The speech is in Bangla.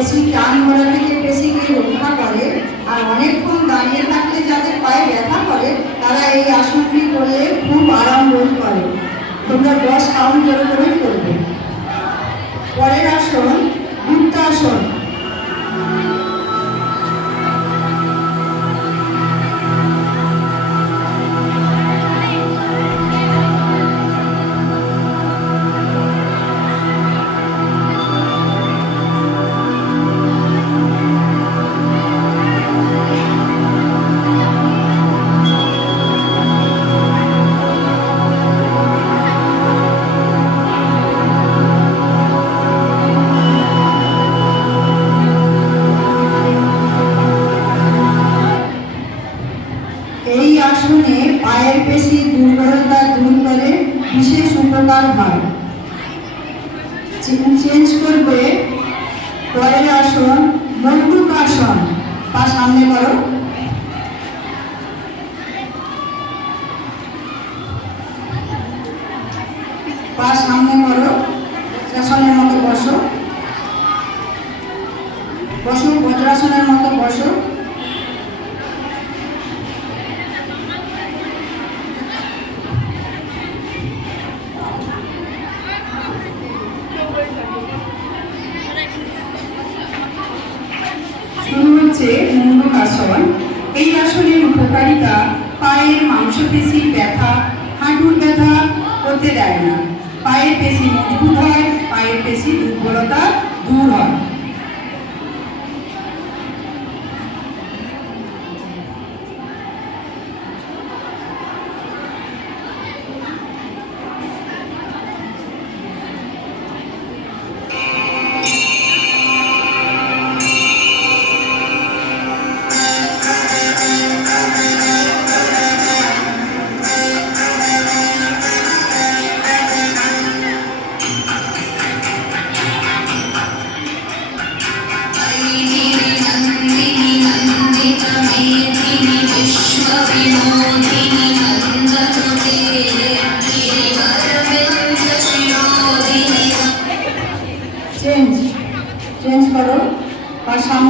পেশি টান করা থেকে পেশিকে রক্ষা করে। আর অনেকক্ষণ দাঁড়িয়ে থাকলে যাদের পায়ে ব্যথা করে তারা এই আসনটি করলে খুব আরাম বোধ করে। তোমরা 10 কাউন্ট করে করবে। পরের আসন বৃত্তাসন। এই আসনে পায়ের পেশি দুর্বলতা দূর করে বিশেষ উপকার হয়। চেঞ্জ করবে। পরের আসন মণ্ডূকাসন। পা সামনে করো। পা সামনে করো। বজ্রাসনের মতো বসো। বসো, বজ্রাসনের মতো বসো। শুরু হচ্ছে মণ্ডূকাসন। এই আসনের উপকারিতা পায়ের মাংসপেশির ব্যথা, হাঁটুর ব্যথা করতে দেয় না। পায়ের পেশি মজবুত হয়, পায়ের পেশি দুর্বলতা দূর হয়। চেঞ্জ করো।